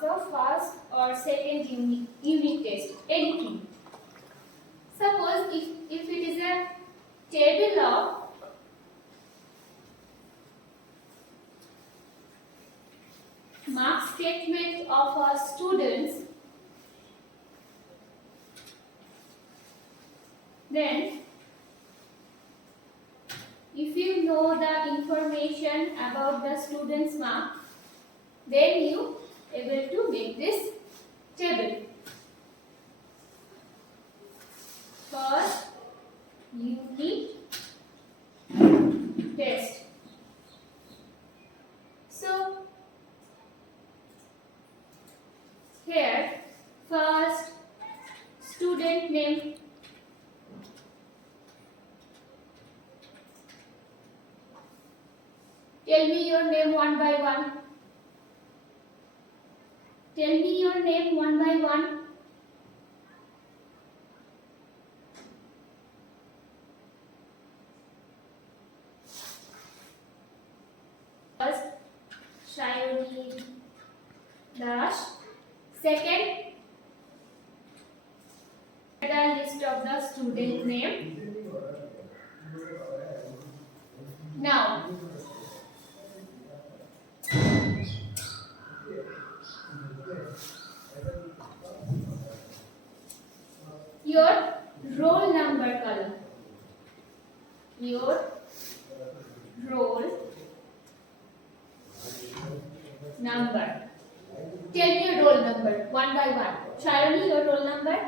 the first or second unit test, anything. Suppose if it is a table of mark statement of a students, then if you know the information about the students' mark, then you able to make this table. First unit test. So here first student name, tell me your name one by one. Tell me your name one by one. First, Shayoni dash. Second, the list of the student name. Now, your roll number column. Your roll number. Tell me your roll number one by one. Shayoni, your roll number?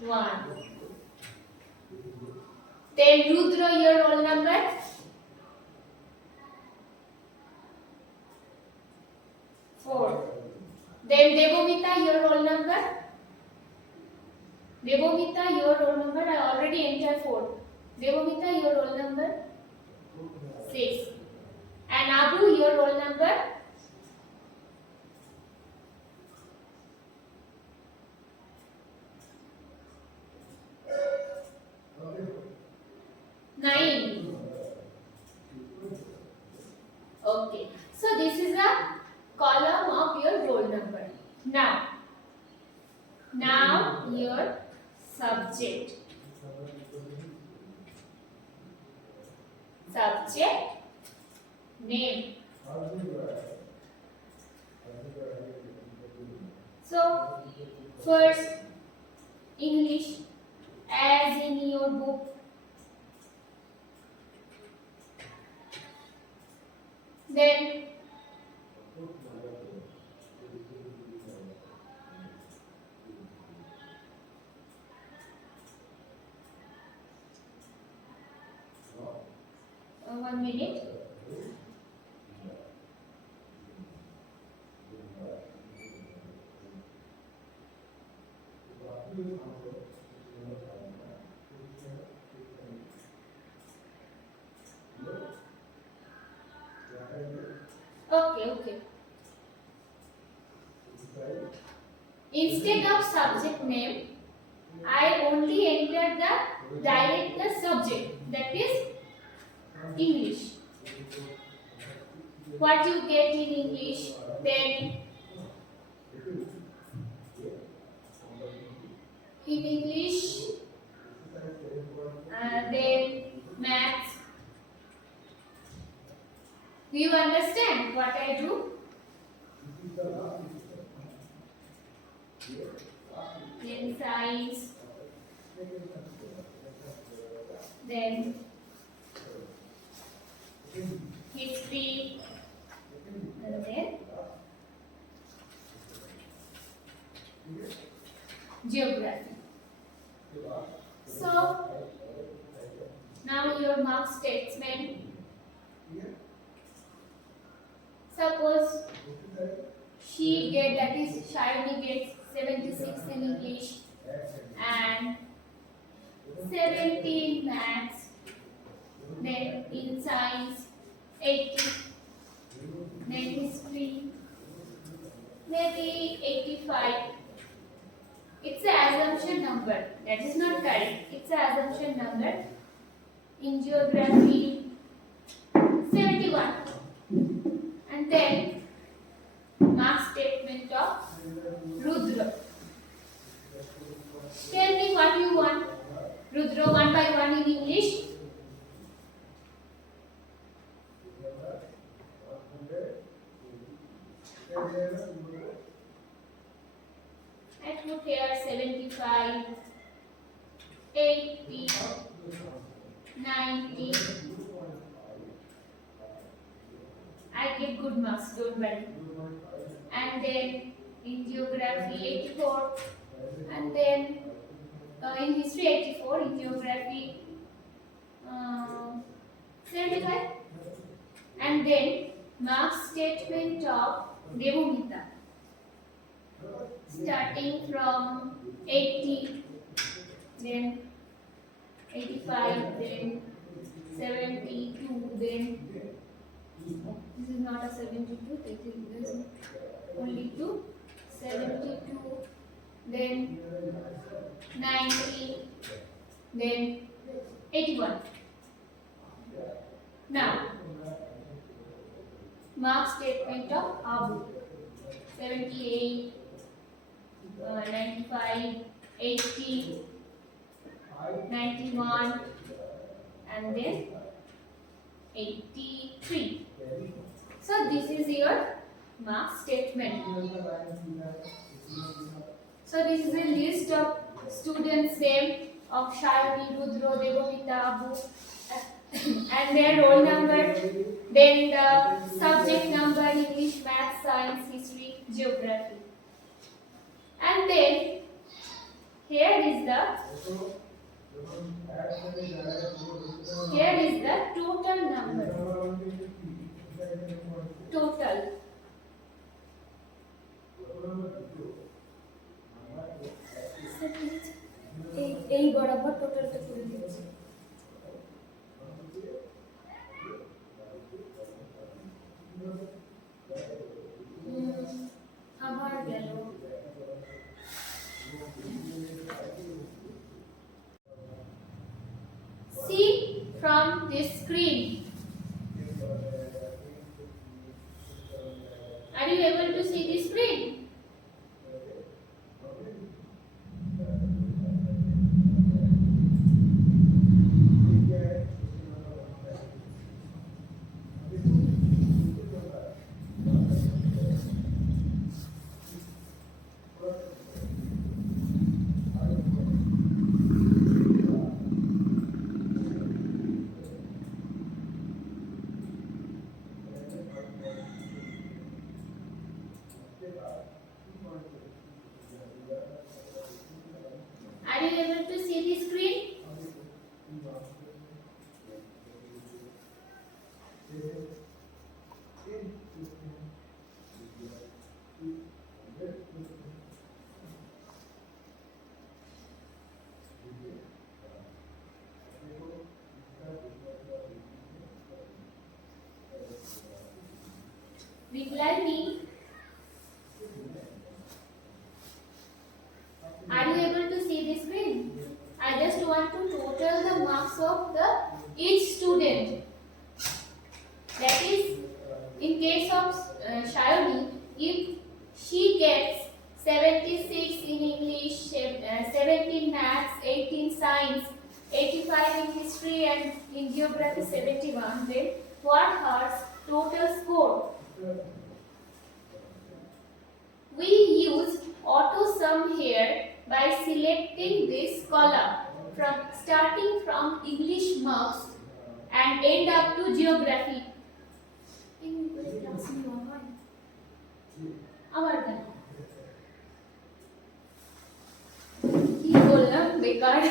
One. Then Rudra, your roll number? Four. Then Devomita, your roll number? Devomita, your roll number? I already entered 4. Devomita, your roll number? 6. And Abu, your roll number? 9. Okay. So this is a column of your roll number. Now your subject. Subject name. So first English as in your book. Then one minute. Okay. Instead of subject name, I only enter the subject, that is English. What you get in English, then in English, then maths. Do you understand what I do? Then science, then history, and then geography. So now your mark statement. Suppose she gets, that is Shayoni gets 76 in English and 70 in maths, then in science 80, then history maybe 85. It's an assumption number, that is not correct. It's an assumption number. In geography 71. then mark statement of Rudra. Tell me what you want. Rudra, one by one in English. I put here 75, 80, 90. I give good marks, don't worry. And then in geography 84, and then in history 84, in geography 75, and then mark statement of Devamita, starting from 80, then 85, then 72, then this is not a 72, this is only 2, 72, then 90, then 81. Now, mark statement of Abu, 78, 95, 80, 91, and then 83. So this is your mark statement. So this is a list of students' name of Shayani, Rudra, Devamita, Abu, and their roll number, then the subject number, English, Math, Science, History, Geography. And then here is the total number. Total. এই বরাবর টোটালটা করে দিচ্ছি। আবার গেল। See from this screen. Are you able to see the screen? Are you able to see the screen? Reply me. Are you able to see the screen? I just want to total the marks of each student. That is, in case of Shayani, if she gets 76 in English, 17 Maths, 18 Science, 85 in History, and in Geography 71, then what her total score? We use auto sum here by selecting this column starting from English marks and end up to geography. আবার কেন কি বললাম বেকার